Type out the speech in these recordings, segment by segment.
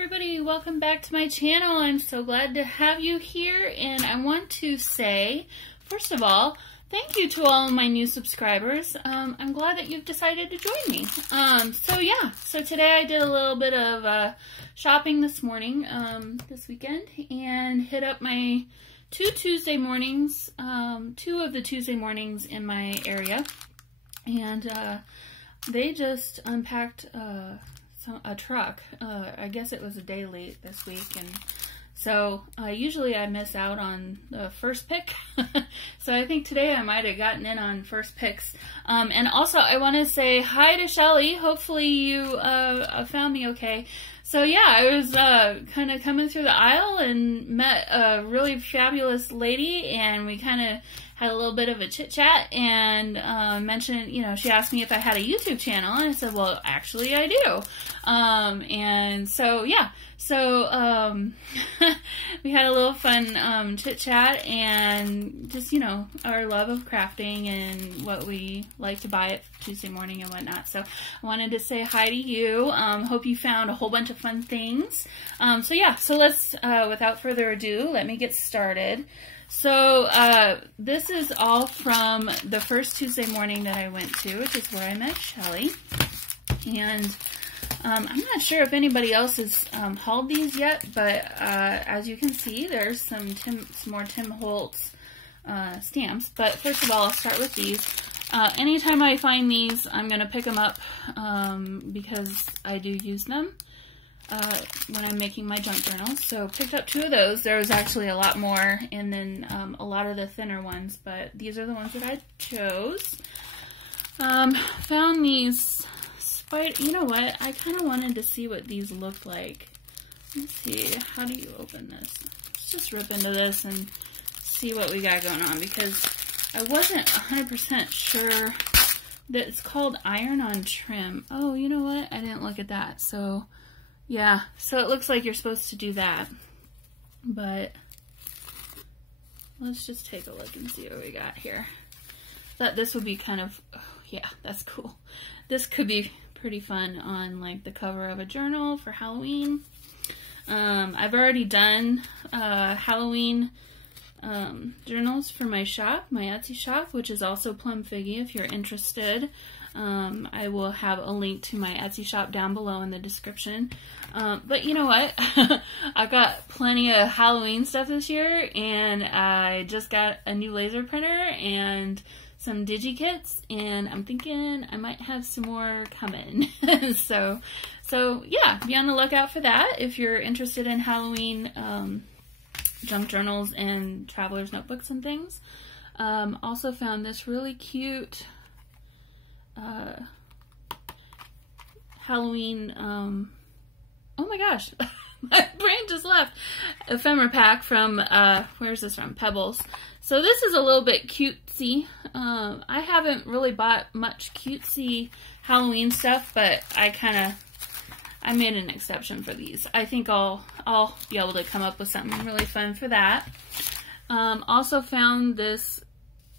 everybody, welcome back to my channel. I'm so glad to have you here, and I want to say, first of all, thank you to all of my new subscribers. I'm glad that you've decided to join me. So today I did a little bit of shopping this morning, this weekend, and hit up my two of the Tuesday mornings in my area, and they just unpacked a truck. I guess it was a day late this week, and so usually I miss out on the first pick. So I think today I might have gotten in on first picks. And also I want to say hi to Shelly. Hopefully you found me okay. So yeah, I was kind of coming through the aisle and met a really fabulous lady, and we kind of had a little bit of a chit chat, and mentioned, she asked me if I had a YouTube channel, and I said, well, actually I do. And so, yeah, we had a little fun chit chat, and just, our love of crafting and what we like to buy at Tuesday morning and whatnot. So I wanted to say hi to you. Hope you found a whole bunch of fun things. So let's, without further ado, let me get started. So this is all from the first Tuesday morning that I went to, which is where I met Shelly. And I'm not sure if anybody else has hauled these yet, but as you can see, there's some more Tim Holtz stamps. But first of all, I'll start with these. Anytime I find these, I'm going to pick them up because I do use them when I'm making my junk journals. So picked up 2 of those. There was actually a lot more, and then a lot of the thinner ones, but these are the ones that I chose. Found these you know what? I kind of wanted to see what these look like. Let's see. How do you open this? Let's just rip into this and see what we got going on, because I wasn't 100% sure that it's called iron-on trim. Oh, you know what? I didn't look at that. So yeah, so it looks like you're supposed to do that, but let's just take a look and see what we got here. Thought this would be kind of, oh, yeah, that's cool. This could be pretty fun on like the cover of a journal for Halloween. I've already done Halloween journals for my shop, my Etsy shop, which is also Plum Figgy if you're interested. I will have a link to my Etsy shop down below in the description. But you know what? I've got plenty of Halloween stuff this year, and I just got a new laser printer and some DigiKits, and I'm thinking I might have some more coming. So yeah, be on the lookout for that if you're interested in Halloween junk journals and traveler's notebooks and things. Also found this really cute Halloween, oh my gosh, my brain just left, ephemera pack from, where's this from? Pebbles. So this is a little bit cutesy. I haven't really bought much cutesy Halloween stuff, but I made an exception for these. I think I'll be able to come up with something really fun for that. Also found this.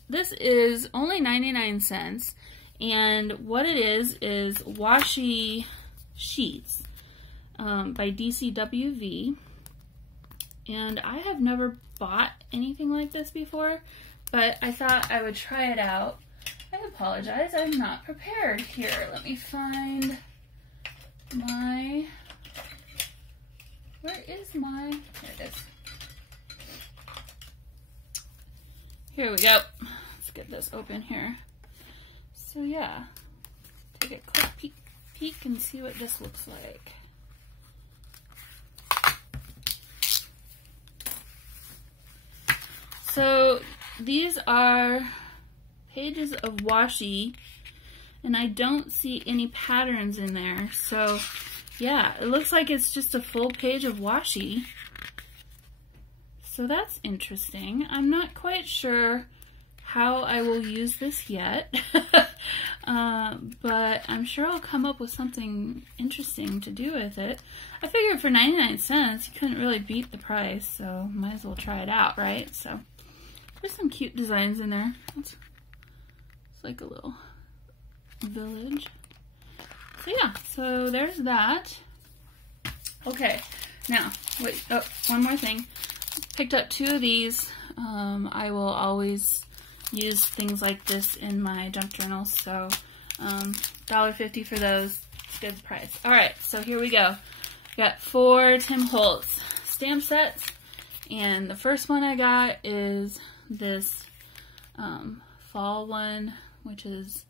This is only 99 cents. And what it is washi sheets by DCWV. And I have never bought anything like this before, but I thought I would try it out. I apologize, I'm not prepared. Here, let me find my, where is my, there it is. Here we go. Let's get this open here. So yeah, take a quick peek and see what this looks like. So these are pages of washi, and I don't see any patterns in there. So yeah, it looks like it's just a full page of washi. So that's interesting. I'm not quite sure how I will use this yet, but I'm sure I'll come up with something interesting to do with it. I figured for 99 cents, you couldn't really beat the price, so might as well try it out, right? So there's some cute designs in there. It's like a little village. So yeah, so there's that. Okay, now, wait, oh, one more thing. Picked up 2 of these. I will always use things like this in my junk journals, so $1.50 for those. It's a good price. Alright, so here we go. Got 4 Tim Holtz stamp sets, and the first one I got is this fall one, which is,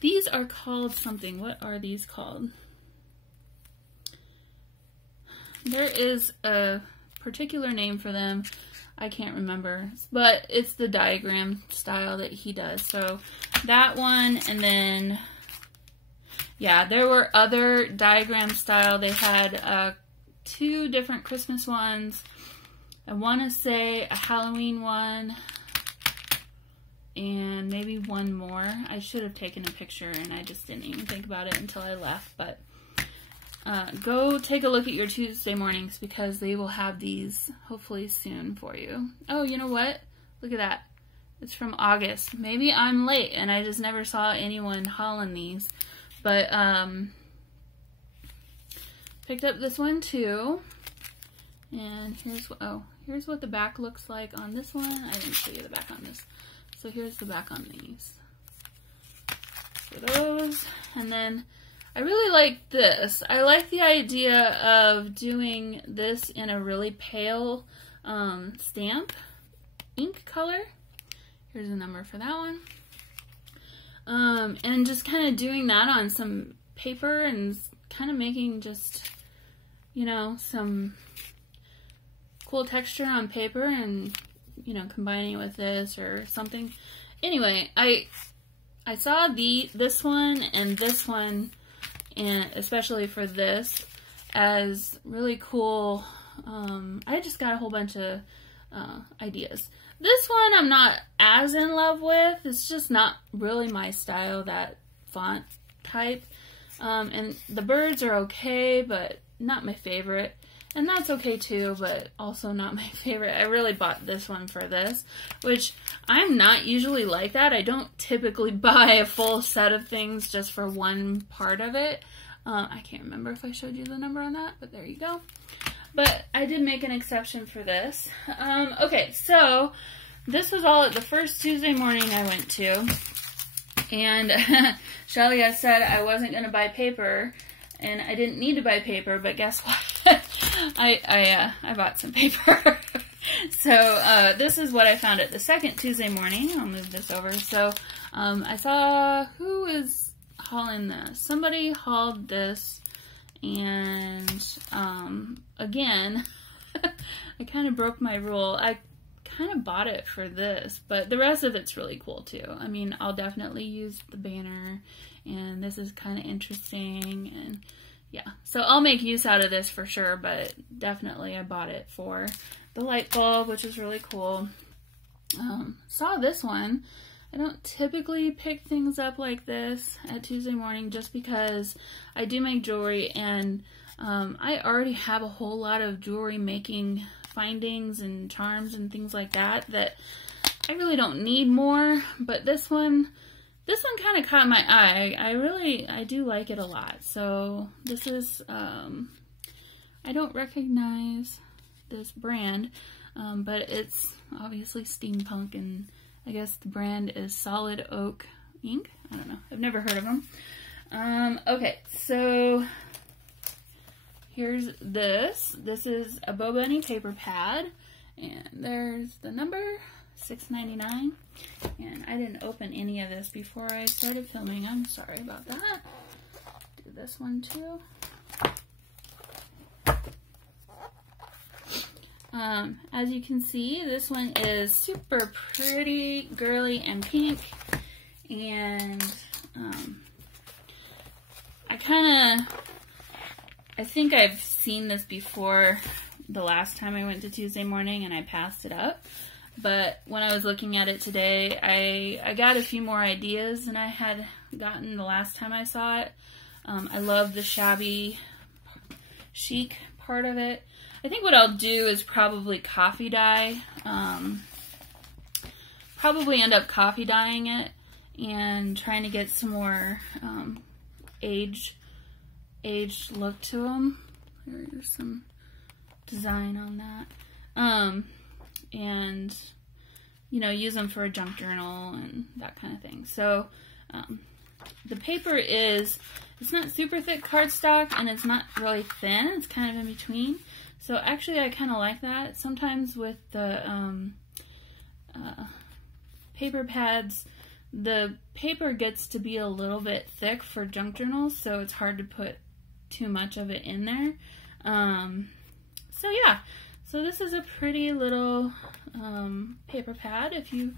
these are called something. What are these called? There is a particular name for them. I can't remember, but it's the diagram style that he does. So that one, and then, yeah, there were other diagram style. They had 2 different Christmas ones. I want to say a Halloween one, and maybe one more. I should have taken a picture, and I just didn't even think about it until I left, but go take a look at your Tuesday mornings, because they will have these hopefully soon for you. Oh, you know what? Look at that. It's from August. Maybe I'm late and I just never saw anyone hauling these. But picked up this one too. And here's what the back looks like on this one. I didn't show you the back on this. So here's the back on these. For those. And then I really like this. I like the idea of doing this in a really pale stamp ink color. Here's a number for that one. And just kind of doing that on some paper and kind of making just, you know, some cool texture on paper and, you know, combining it with this or something. Anyway, I saw this one and this one, and especially for this, as really cool. I just got a whole bunch of ideas. This one I'm not as in love with. It's just not really my style, that font type. And the birds are okay, but not my favorite. And that's okay too, but also not my favorite. I really bought this one for this, which I'm not usually like that. I don't typically buy a full set of things just for one part of it. I can't remember if I showed you the number on that, but there you go. But I did make an exception for this. Okay, so this was all at the first Tuesday morning I went to. And Shelly, I said I wasn't going to buy paper, and I didn't need to buy paper, but guess what? I bought some paper. So this is what I found at the second Tuesday morning. I'll move this over. So I saw, who is hauling this? Somebody hauled this, and again, I kind of broke my rule. I kind of bought it for this, but the rest of it's really cool too. I mean, I'll definitely use the banner, and this is kind of interesting, and yeah, so I'll make use out of this for sure, but definitely I bought it for the light bulb, which is really cool. Saw this one. I don't typically pick things up like this at Tuesday morning just because I do make jewelry, and I already have a whole lot of jewelry making findings and charms and things like that I really don't need more. But this one kind of caught my eye. I do like it a lot. So this is, I don't recognize this brand, but it's obviously steampunk, and I guess the brand is Solid Oak Ink. I don't know. I've never heard of them. Okay, so here's this. This is a Bo Bunny paper pad, and there's the number, $6.99. And I didn't open any of this before I started filming. I'm sorry about that. Do this one too. As you can see, this one is super pretty, girly, and pink. And I think I've seen this before the last time I went to Tuesday morning, and I passed it up. But when I was looking at it today, I got a few more ideas than I had gotten the last time I saw it. I love the shabby chic part of it. I think what I'll do is probably coffee dye. Probably end up coffee dyeing it and trying to get some more aged look to them. There's some design on that. And, you know, use them for a junk journal and that kind of thing. So, the paper is, it's not super thick cardstock and it's not really thin. It's kind of in between. So actually I kind of like that. Sometimes with the paper pads, the paper gets to be a little bit thick for junk journals, so it's hard to put too much of it in there. So yeah, so this is a pretty little paper pad. If you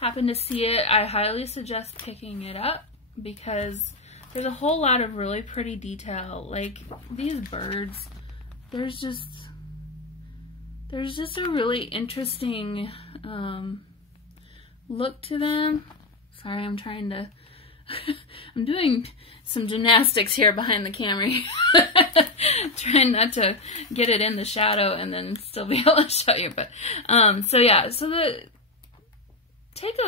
happen to see it, I highly suggest picking it up because there's a whole lot of really pretty detail. Like these birds, there's just a really interesting look to them. Sorry, I'm trying to I'm doing some gymnastics here behind the camera. Trying not to get it in the shadow and then still be able to show you. But so yeah, so take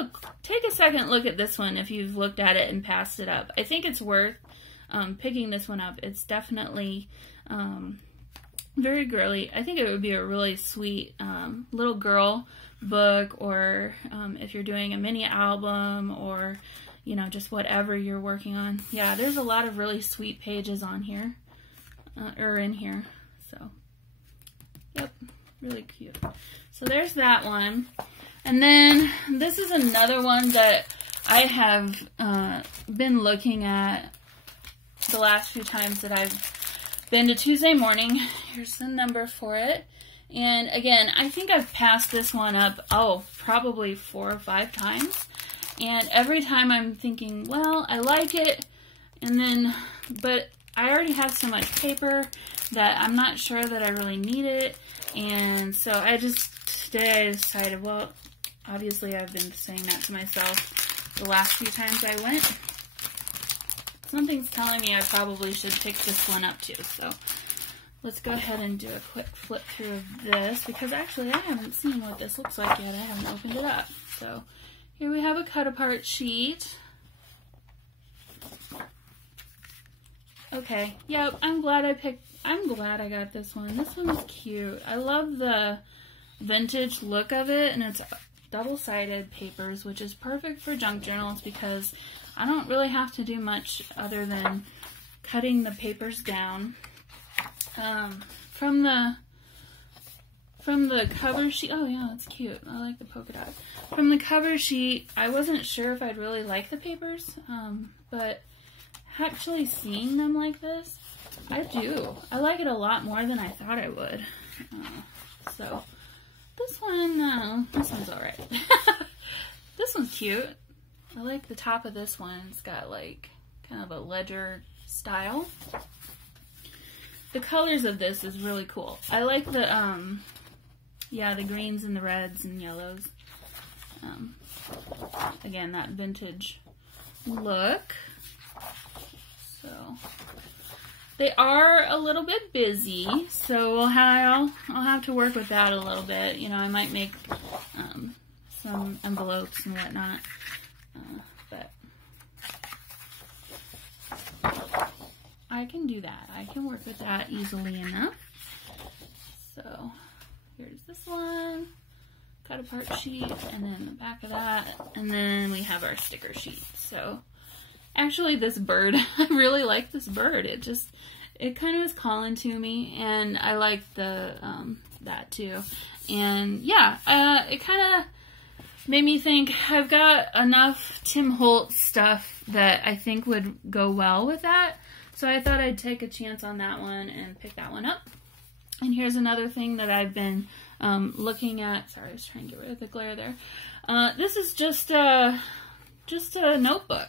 a second look at this one if you've looked at it and passed it up. I think it's worth picking this one up. It's definitely very girly. I think it would be a really sweet little girl book, or if you're doing a mini album, or you know, just whatever you're working on. Yeah, there's a lot of really sweet pages on here, or in here. So, yep, really cute. So there's that one. And then this is another one that I have been looking at the last few times that I've been to Tuesday Morning. Here's the number for it. And again, I think I've passed this one up, probably 4 or 5 times. And every time I'm thinking, well, I like it, and then, but I already have so much paper that I'm not sure that I really need it. And so today I decided, well, obviously I've been saying that to myself the last few times I went. Something's telling me I probably should pick this one up too. So let's go ahead and do a quick flip through of this, because actually I haven't seen what this looks like yet. I haven't opened it up. So here we have a cut apart sheet. Okay, yep, I'm glad I got this one. This one is cute. I love the vintage look of it, and it's double-sided papers, which is perfect for junk journals because I don't really have to do much other than cutting the papers down. From the cover sheet, oh yeah, it's cute. I like the polka dot. From the cover sheet, I wasn't sure if I'd really like the papers, but actually seeing them like this, I do. I like it a lot more than I thought I would. So this one's alright. This one's cute. I like the top of this one. It's got like kind of a ledger style. The colors of this is really cool. I like the, the greens and the reds and yellows. Again, that vintage look. So they are a little bit busy, so I'll have to work with that a little bit. You know, I might make some envelopes and whatnot, but I can do that. I can work with that easily enough. So here's this one, cut apart sheet, and then the back of that, and then we have our sticker sheet. So actually this bird, I really like this bird. It kind of is calling to me, and I like the that too. And yeah, it kind of made me think I've got enough Tim Holtz stuff that I think would go well with that. So I thought I'd take a chance on that one and pick that one up. And here's another thing that I've been looking at. Sorry, I was trying to get rid of the glare there. This is just a notebook.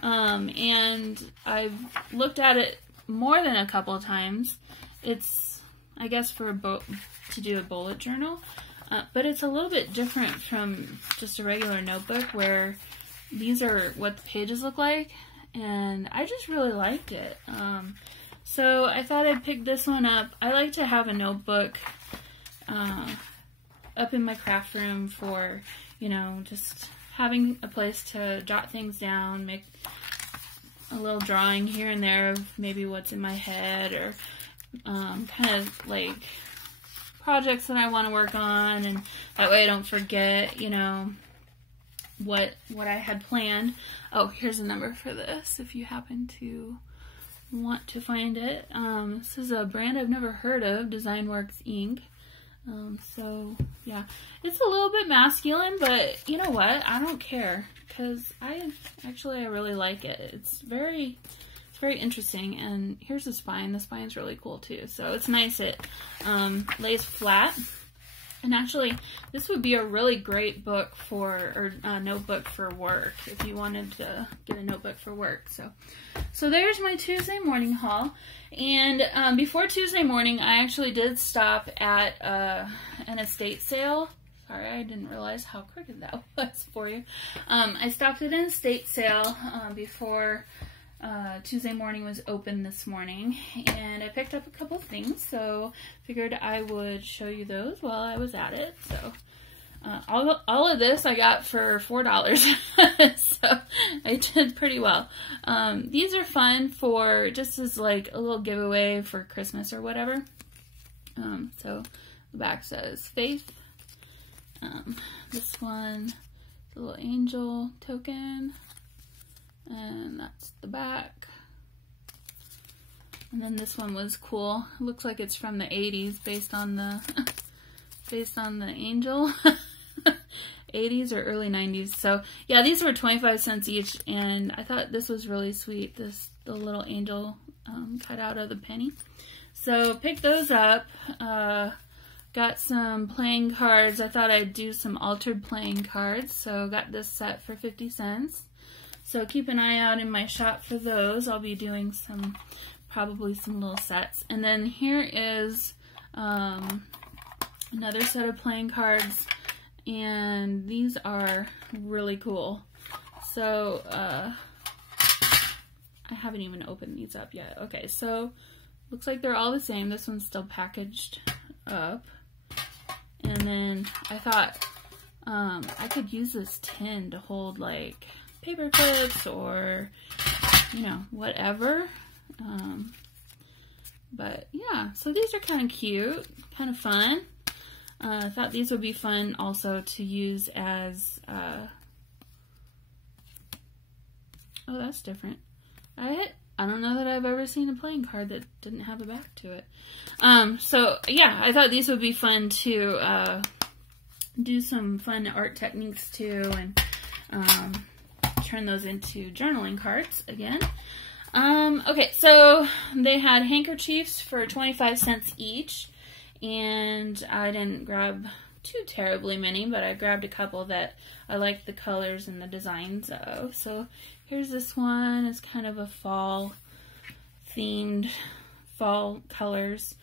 And I've looked at it more than a couple of times. It's, I guess, to do a bullet journal. But it's a little bit different from just a regular notebook where these are what the pages look like. And I just really liked it. So I thought I'd pick this one up. I like to have a notebook up in my craft room for, you know, just having a place to jot things down, make a little drawing here and there of maybe what's in my head, or kind of like projects that I want to work on, and that way I don't forget, you know, what I had planned. Oh, here's a number for this if you happen to want to find it. This is a brand I've never heard of, Designworks ink. So yeah, it's a little bit masculine, but you know what? I don't care, because I really like it. It's very interesting. And here's the spine. The spine's really cool too. So it's nice. It lays flat. And actually, this would be a really great book for, or notebook for work, if you wanted to get a notebook for work. So there's my Tuesday morning haul. And before Tuesday morning, I actually did stop at an estate sale. Sorry, I didn't realize how crooked that was for you. I stopped at an estate sale before Tuesday morning was open this morning, and I picked up a couple of things, so figured I would show you those while I was at it. So all of this I got for $4, so I did pretty well. These are fun for just as like a little giveaway for Christmas or whatever. So the back says Faith. This one is a little angel token. And that's the back. And then this one was cool. It looks like it's from the 80s based on the angel. 80s or early 90s. So yeah, these were 25 cents each, and I thought this was really sweet. The little angel cut out of the penny. So picked those up. Got some playing cards. I thought I'd do some altered playing cards, so got this set for 50 cents. So keep an eye out in my shop for those. I'll be doing probably some little sets. And then here is another set of playing cards, and these are really cool. So I haven't even opened these up yet. Okay, so looks like they're all the same. This one's still packaged up. And then I thought I could use this tin to hold like paper clips or, you know, whatever. But yeah, so these are kind of cute, kind of fun. I thought these would be fun also to use as, oh, that's different. I don't know that I've ever seen a playing card that didn't have a back to it. So yeah, I thought these would be fun to do some fun art techniques too, and turn those into journaling cards again. Okay, so they had handkerchiefs for 25 cents each, and I didn't grab too terribly many, but I grabbed a couple that I liked the colors and the designs of. So here's this one. It's kind of a fall themed, fall colors.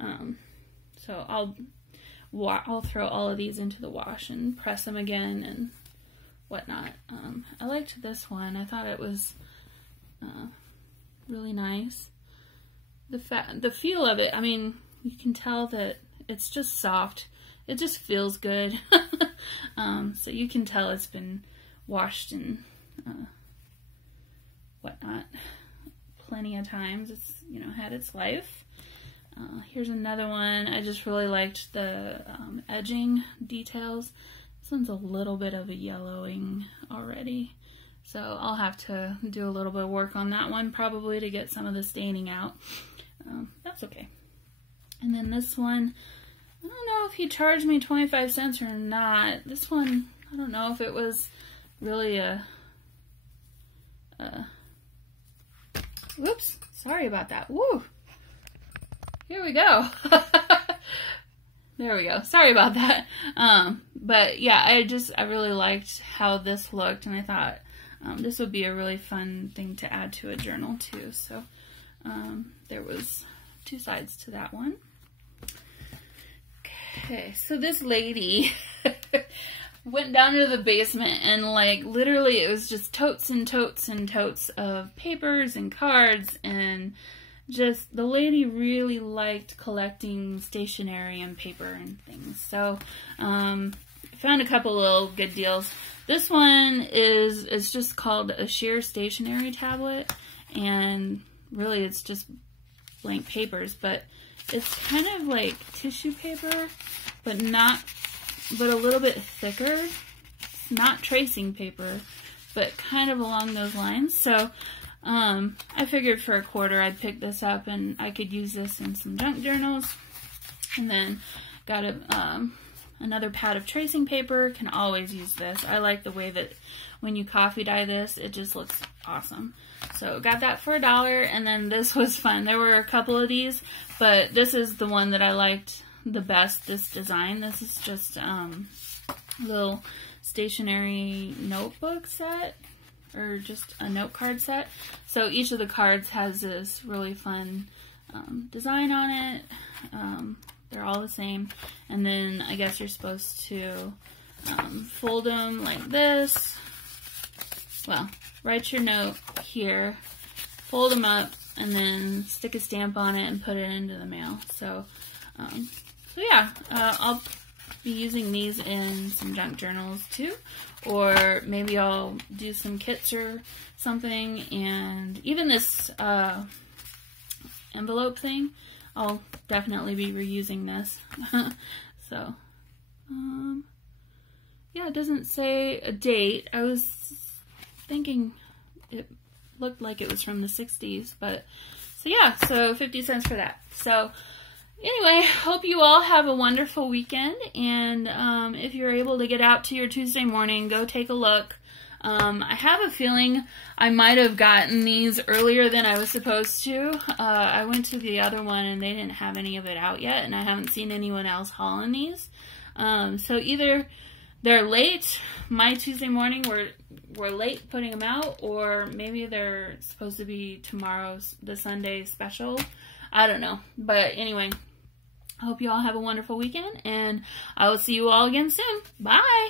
So I'll throw all of these into the wash and press them again and whatnot. I liked this one. I thought it was really nice. The feel of it, I mean, you can tell that it's just soft. It just feels good. So you can tell it's been washed and whatnot plenty of times. It's, you know, had its life. Here's another one. I just really liked the edging details. This one's a little bit of a yellowing already, so I'll have to do a little bit of work on that one probably to get some of the staining out. That's okay. And then this one, I don't know if he charged me 25 cents or not. This one, I don't know if it was really whoops, sorry about that. Woo! Here we go. There we go. Sorry about that. But yeah, I really liked how this looked, and I thought this would be a really fun thing to add to a journal too. So there was two sides to that one. Okay, so this lady went down to the basement, and like literally it was just totes and totes and totes of papers and cards, and just the lady really liked collecting stationery and paper and things. So found a couple little good deals. This one is just called a sheer stationery tablet, and really it's just blank papers, but it's kind of like tissue paper, but a little bit thicker. It's not tracing paper, but kind of along those lines. So I figured for $1 I'd pick this up and I could use this in some junk journals. And then got another pad of tracing paper. Can always use this. I like the way that when you coffee dye this, it just looks awesome. So got that for $1, and then this was fun. There were a couple of these, but this is the one that I liked the best, this design. This is just a little stationery notebook set, or just a note card set. So each of the cards has this really fun design on it. They're all the same. And then I guess you're supposed to fold them like this. Well, write your note here, fold them up, and then stick a stamp on it and put it into the mail. So, so yeah, I'll be using these in some junk journals too, or maybe I'll do some kits or something. And even this envelope thing, I'll definitely be reusing this. So, yeah, it doesn't say a date. I was thinking it looked like it was from the 60s, but so yeah, so 50 cents for that. So anyway, hope you all have a wonderful weekend, and if you're able to get out to your Tuesday morning, go take a look. I have a feeling I might have gotten these earlier than I was supposed to. I went to the other one and they didn't have any of it out yet, and I haven't seen anyone else hauling these. So either they're late, my Tuesday morning we're late putting them out, or maybe they're supposed to be tomorrow's, the Sunday special. I don't know. But anyway, I hope you all have a wonderful weekend, and I will see you all again soon. Bye!